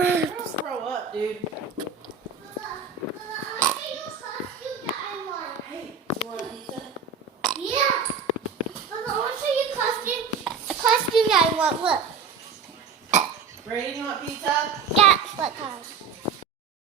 Don't grow up, dude. Hey, you want a pizza? Yeah. Mama, I want to show you a costume that I want. Look. Brady, you want pizza? Yeah,